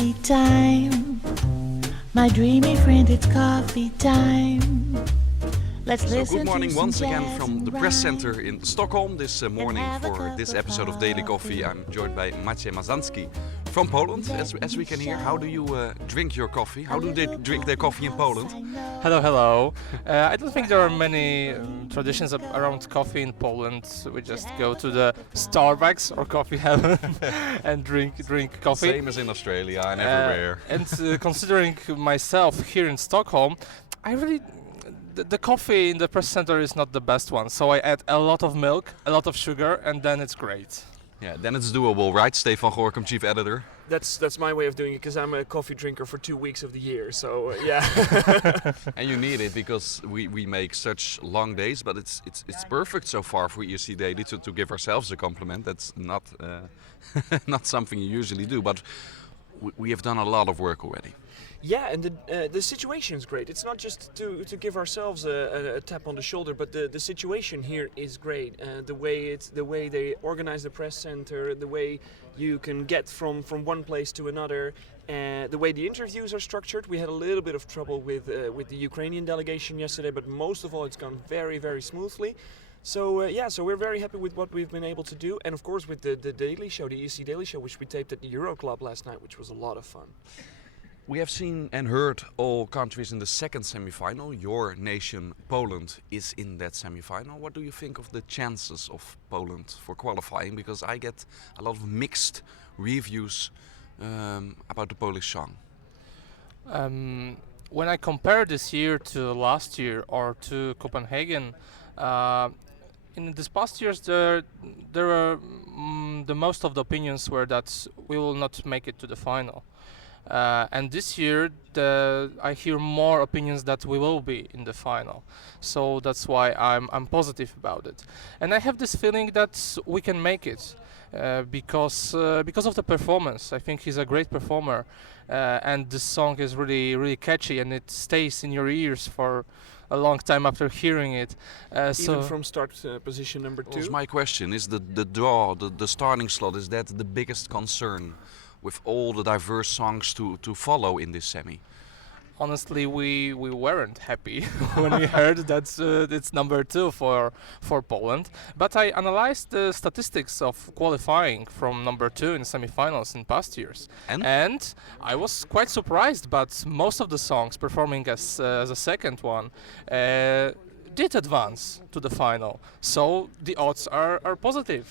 coffee time. My dreamy friend, it's coffee time. Let's listen. Good morning to once some again jazz from and the press rhyme. center in Stockholm this morning have a for cup this of episode of Daily Coffee. I'm joined by Maciej Mazanski from Poland, as we can hear. How do you drink your coffee? How do they drink their coffee in Poland? Hello, hello. I don't think there are many traditions around coffee in Poland. We just go to the Starbucks or coffee heaven and drink coffee. Same as in Australia and everywhere. And considering myself here in Stockholm, I really the coffee in the press center is not the best one. So I add a lot of milk, a lot of sugar, and then it's great. Yeah, then it's doable, right? Steef van Gorkum, chief editor. That's my way of doing it, because I'm a coffee drinker for 2 weeks of the year, so yeah. And you need it because we make such long days, but it's perfect so far for ESC Daily to give ourselves a compliment. That's not not something you usually do, but we have done a lot of work already. Yeah, and the situation is great. It's not just to give ourselves a tap on the shoulder, but the situation here is great. The way they organize the press center, the way you can get from one place to another, the way the interviews are structured. We had a little bit of trouble with the Ukrainian delegation yesterday, but most of all, it's gone very, very smoothly. So so we're very happy with what we've been able to do, and of course with the Daily Show, the ESC Daily Show, which we taped at the Euro Club last night, which was a lot of fun. We have seen and heard all countries in the second semi-final. Your nation, Poland, is in that semi-final. What do you think of the chances of Poland for qualifying? Because I get a lot of mixed reviews about the Polish song. When I compare this year to last year or to Copenhagen, in these past years there were the most of the opinions were that we will not make it to the final. And this year I hear more opinions that we will be in the final, so that's why I'm positive about it, and I have this feeling that we can make it because of the performance. I think he's a great performer, and the song is really catchy, and it stays in your ears for a long time after hearing it. Even from start position number 2. That's my question. Is the draw, the starting slot, is that the biggest concern with all the diverse songs to follow in this semi? Honestly, we weren't happy when we heard that it's number 2 for Poland. But I analyzed the statistics of qualifying from number 2 in semifinals in past years, and I was quite surprised. But most of the songs performing as a second one did advance to the final, so the odds are positive.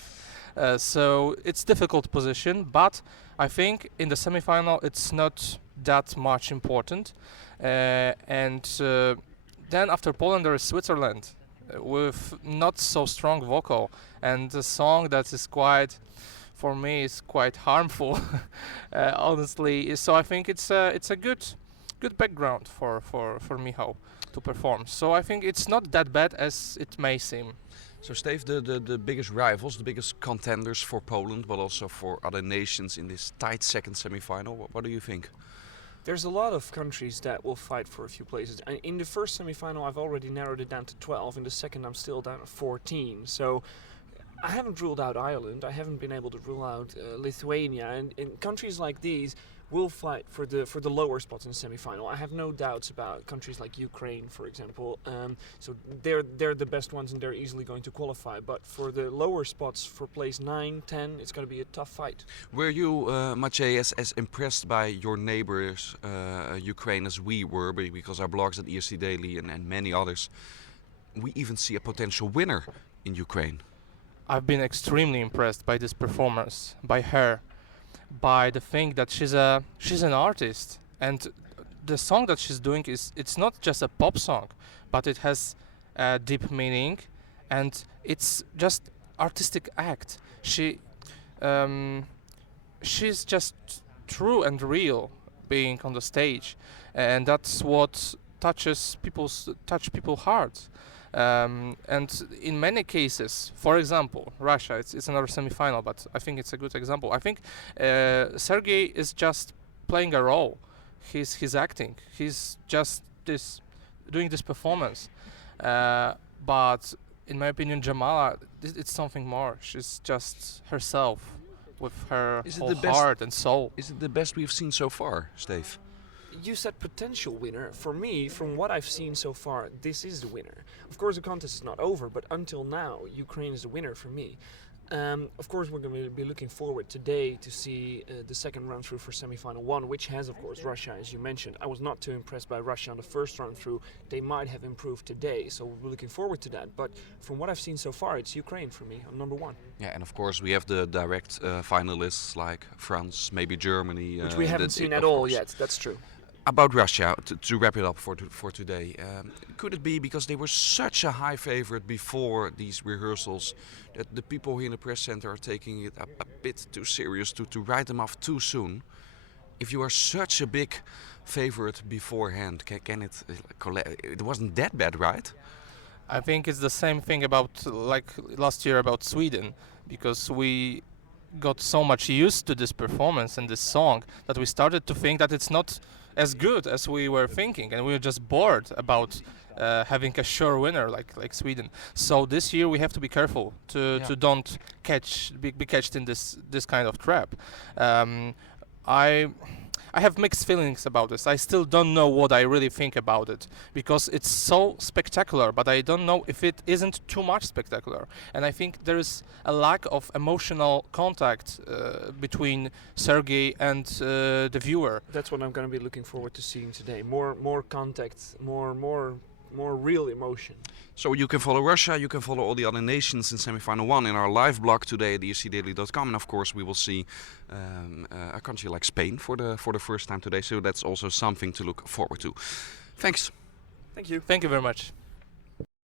So it's difficult position, but I think in the semi-final it's not that much important. And then after Poland there is Switzerland with not so strong vocal, and a song that is quite, for me, is quite harmful, honestly. So I think it's a good background for Michał to perform. So I think it's not that bad as it may seem. So Steve, the biggest rivals, the biggest contenders for Poland, but also for other nations in this tight second semi-final, what do you think? There's a lot of countries that will fight for a few places. In the first semi-final, I've already narrowed it down to 12. In the second, I'm still down to 14. So I haven't ruled out Ireland. I haven't been able to rule out Lithuania. And countries like these will fight for the lower spots in the semi-final. I have no doubts about countries like Ukraine, for example. So they're the best ones, and they're easily going to qualify. But for the lower spots, for place 9, 10, it's going to be a tough fight. Were you, Maciej, as impressed by your neighbors, Ukraine, as we were, because our blogs at ESC Daily and many others, we even see a potential winner in Ukraine? I've been extremely impressed by this performance, by her, by the thing that she's an artist, and the song that she's doing it's not just a pop song, but it has a deep meaning, and it's just artistic act. She's just true and real being on the stage, and that's what touch people's hearts. And in many cases, for example, Russia, it's another semi-final, but I think it's a good example. I think Sergei is just playing a role. He's acting. He's just doing this performance. But in my opinion, Jamala, it's something more. She's just herself, with her Is it whole the best- heart and soul. Is it the best we've seen so far, Steef? You said potential winner. For me, from what I've seen so far, this is the winner. Of course, the contest is not over, but until now, Ukraine is the winner for me. Of course, we're going to be looking forward today to see the second run through for semi-final 1, which has, of course, Russia, as you mentioned. I was not too impressed by Russia on the first run through. They might have improved today, so we're looking forward to that. But from what I've seen so far, it's Ukraine for me on number 1. Yeah, and of course we have the direct finalists like France, maybe Germany. Which we haven't seen at of all course. yet, that's true. About Russia, to wrap it up for today, could it be because they were such a high favorite before these rehearsals that the people here in the press center are taking it a bit too serious to write them off too soon? If you are such a big favorite beforehand, can it it wasn't that bad, right? I think it's the same thing about like last year about Sweden, because we got so much used to this performance and this song that we started to think that it's not as good as we were thinking, and we were just bored about having a sure winner like Sweden. So this year we have to be careful to don't be catched in this kind of trap. I have mixed feelings about this. I still don't know what I really think about it, because it's so spectacular, but I don't know if it isn't too much spectacular. And I think there is a lack of emotional contact between Sergei and the viewer. That's what I'm going to be looking forward to seeing today. More contact, more real emotion. So you can follow Russia, you can follow all the other nations in semi-final 1 in our live blog today at ESCdaily.com, and of course we will see a country like Spain for the first time today. So that's also something to look forward to. Thanks. Thank you. Thank you very much.